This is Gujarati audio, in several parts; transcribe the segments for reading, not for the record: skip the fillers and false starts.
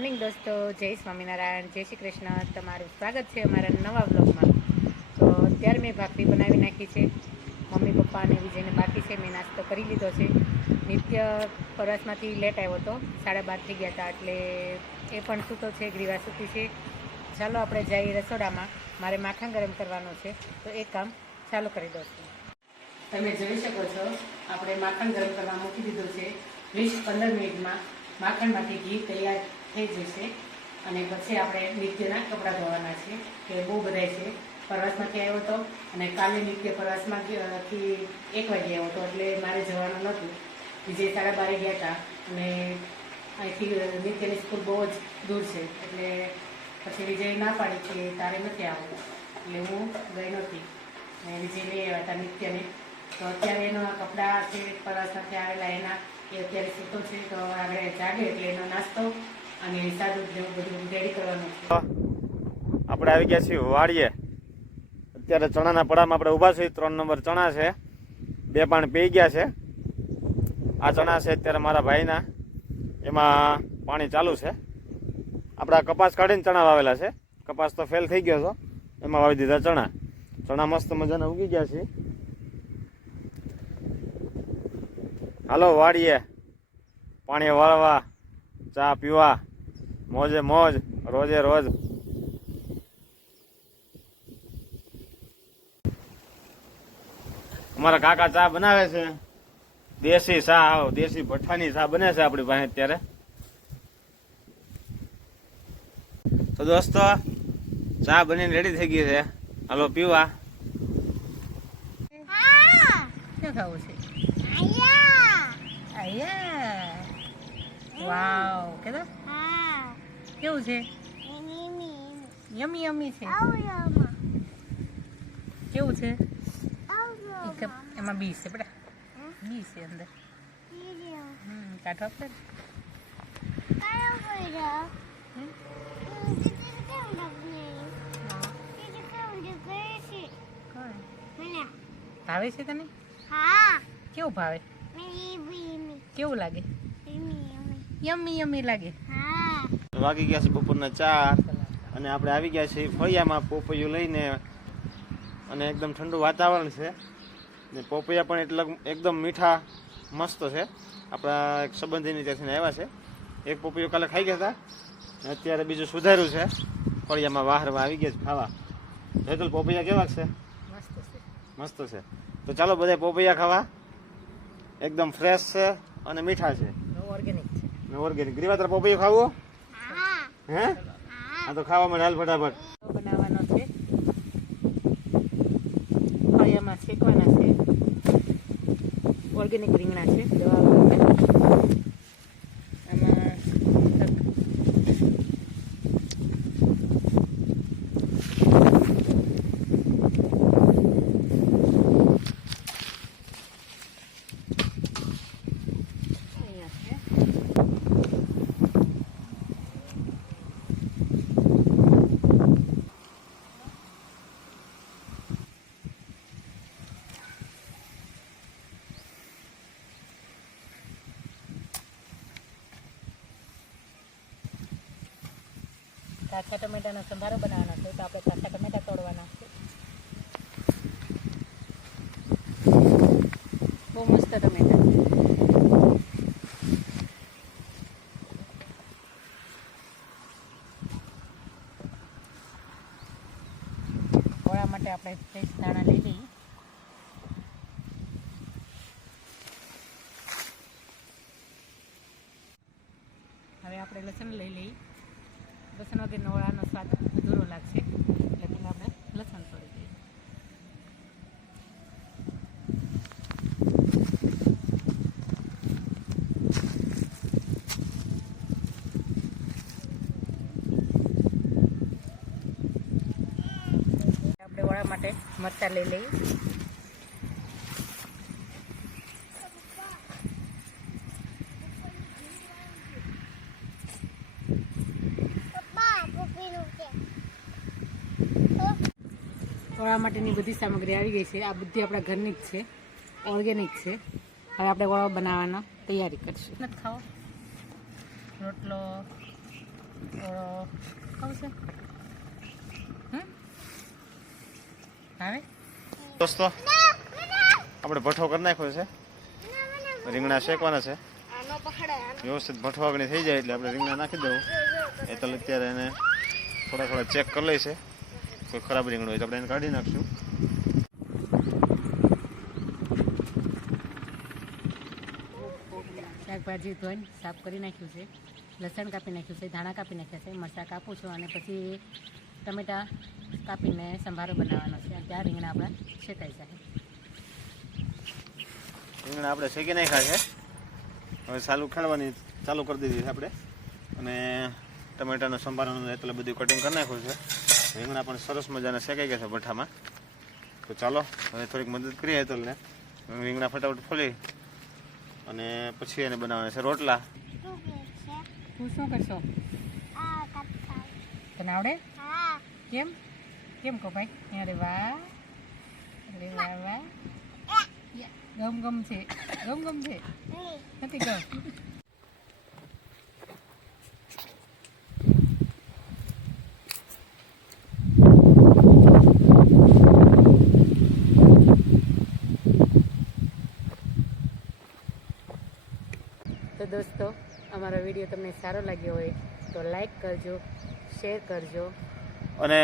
મોર્નિંગ દોસ્તો, જય સ્વામિનારાયણ, જય શ્રી કૃષ્ણ. તમારું સ્વાગત છે અમારા નવા વ્લોગમાં. તો અત્યારે મેં ભાખરી બનાવી નાખી છે. મમ્મી પપ્પા અને વિજયને બાકી છે. મેં નાસ્તો કરી લીધો છે. નિત્ય પ્રવાસમાંથી લેટ આવ્યો હતો, 12:30 થઈ ગયા હતા, એટલે એ પણ સૂતો છે, ગ્રીવા સૂતી છે. ચાલો આપણે જઈએ રસોડામાં. મારે માખણ ગરમ કરવાનો છે, તો એ કામ ચાલુ કરી દઉં છું. તમે જોઈ શકો છો, આપણે માખણ ગરમ કરવા મૂકી દીધું છે. 20-15 મિનિટમાં માખણમાંથી ઘી તૈયાર થઈ જશે. અને પછી આપણે નિત્યના કપડાં ધોવાના છે, કે બહુ બધા છે. પ્રવાસમાંથી આવ્યો હતો અને કાલે નિત્ય પ્રવાસમાંથી 1 વાગે આવ્યો હતો, એટલે મારે જવાનું નહોતું. વિજય 12:30 ગયા હતા અને અહીંથી નિત્યની સ્કૂલ બહુ જ દૂર છે, એટલે પછી વિજય ના પાડી કે તારે નથી આવવું, એટલે હું ગઈ નહોતી. અને વિજય લઈ આવ્યા હતા નિત્યને. તો અત્યારે એના કપડાં છે પ્રવાસમાંથી આવેલા એના, એ અત્યારે સૂતો છે. તો આગળ જાગે એટલે એનો નાસ્તો અને સાદું જેવું બધું રેડી કરવાનું છે. આપણે આવી ગયા છીએ વાડીએ. અત્યારે ચણાના પડામાં આપણે ઊભા છીએ. 3 નંબર ચણા છે, 2 પાણી પી ગયા છે. આ ચણા છે અત્યારે મારા ભાઈના, એમાં પાણી ચાલુ છે. આપણા કપાસ કાઢીને ચણા વાવેલા છે. કપાસ તો ફેલ થઈ ગયો હતો, એમાં વાવી દીધા ચણા. ચણા મસ્ત મજાના ઉગી ગયા છે. હાલો વાડીએ પાણી વાળવા, ચા પીવા, મોજે મોજ, રોજે રોજ. અમારા કાકા ચા બનાવે છે, દેશી ચા, દેશી ભઠ્ઠાની ચા બને છે આપણી પાસે અત્યારે. તો દોસ્તો, ચા બનીને રેડી થઈ ગઈ છે. હાલો પીવા. શું ખાવું છે? આયા વાવ, કે તો કેવું છે? યમી યમી છે. કેવું છે? એમાં બી છે બેટા, બી છે અંદર. કાઢો આપે. ભાવે છે તને? કેવું ભાવે? કેવું લાગે? યમી યમી લાગે. વાગી ગયા છે બપોરના 4 અને આપણે આવી ગયા છીએ ફળિયામાં પોપૈયું લઈને. અને એકદમ ઠંડુ વાતાવરણ છે ને પોપૈયા પણ એટલા એકદમ મીઠા મસ્ત છે. આપણા એક સંબંધીની ત્યાંથી આવ્યા છે. એક પોપૈયું કાલે ખાઈ ગયા હતા, અત્યારે બીજું સુધાર્યું છે. ફળિયામાં વાહરમાં આવી ગયા છે ખાવા. જયતુલ, પોપૈયા કેવા છે? મસ્ત છે. તો ચાલો બધા પોપૈયા ખાવા. એકદમ ફ્રેશ છે અને મીઠા છે, ઓર્ગેનિક છે. ઓર્ગેનિક. ગ્રીવા, તારે પોપૈયું ખાવું? હે? આ તો ખાવામાં હાલ ફટાફટ. બનાવવાનો છે, ફળિયામાં શેકવાના છે. ઓર્ગેનિક રીંગણા છે, દવા વગરના. આમાં કાચા ટમેટાનો સંભારો બનાવવાનો છે, તો આપણે કાચા ટમેટા તોડવાના છે. બહુ મસ્ત ટમેટા. ગોળા માટે આપણે દાણા લઈ લઈએ. હવે આપણે લસણ લઈ લઈએ. લસણ વગર નોળાનો સ્વાદ અધૂરો લાગશે, એટલે પહેલાં આપણે લસણ તોડી દઈએ. આપણે વડા માટે મરચાં લઈ લઈએ. વડા માટેની બધી સામગ્રી આવી ગઈ છે. આ બધી આપણા ઘરની જ છે, ઓર્ગેનિક છે. હવે આપણે વડા બનાવવાનો તૈયારી કરીશું. નથી ખાવો રોટલો, આવશે આવે દોસ્તો આપણે ભઠ્ઠો કરી નાખ્યો છે, રીંગણા શેકવાના છે. વ્યવસ્થિત ભઠ્ઠો આગળ થઈ જાય એટલે આપણે રીંગણા નાખી દેવું. એ તો અત્યારે એને થોડા ચેક કરી લઈ છે, કોઈ ખરાબ રીંગણું હોય તો આપણે એને કાઢી નાખશું. શાકભાજી ધોઈને સાફ કરી નાખ્યું છે, લસણ કાપી નાખ્યું છે, ધાણા કાપી નાખ્યા છે, મરચાં કાપું છું અને પછી ટમેટા કાપીને સંભારો બનાવવાનો છે. અને ત્યાં રીંગણા આપણા શેકાઈ જાય. રીંગણા આપણે શેકી નાખ્યા છે, હવે ખેડવાની ચાલુ કરી દીધી છે આપણે. અને ટમેટાનો સંભારાનું એટલે બધું કટિંગ કરી નાખ્યું છે. રીંગણા પણ સરસ મજાના શેકાઈ ગયા છે ભઠ્ઠામાં. તો ચાલો હવે થોડીક મદદ કરીએ તો રીંગણા ફટાફટ ફોલી અને પછી એને બનાવવાના છે રોટલા. તું શું કરશો? તને આવડે? કેમ કેમ કહો ભાઈ? અરે વાહ, અરે વાહ વાહ, ગમ છે, ગમ છે, નથી ગમ. તો દોસ્તો, અમારો વિડીયો તમને સારો લાગ્યો હોય તો લાઈક કરજો, શેર કરજો અને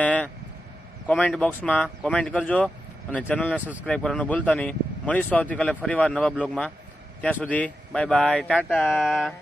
કોમેન્ટ બોક્સમાં કોમેન્ટ કરજો અને ચેનલને સબસ્ક્રાઈબ કરવાનું ભૂલતા નહીં. મળીશું આવતીકાલે ફરીવાર નવા બ્લોગમાં. ત્યાં સુધી બાય બાય, ટાટા.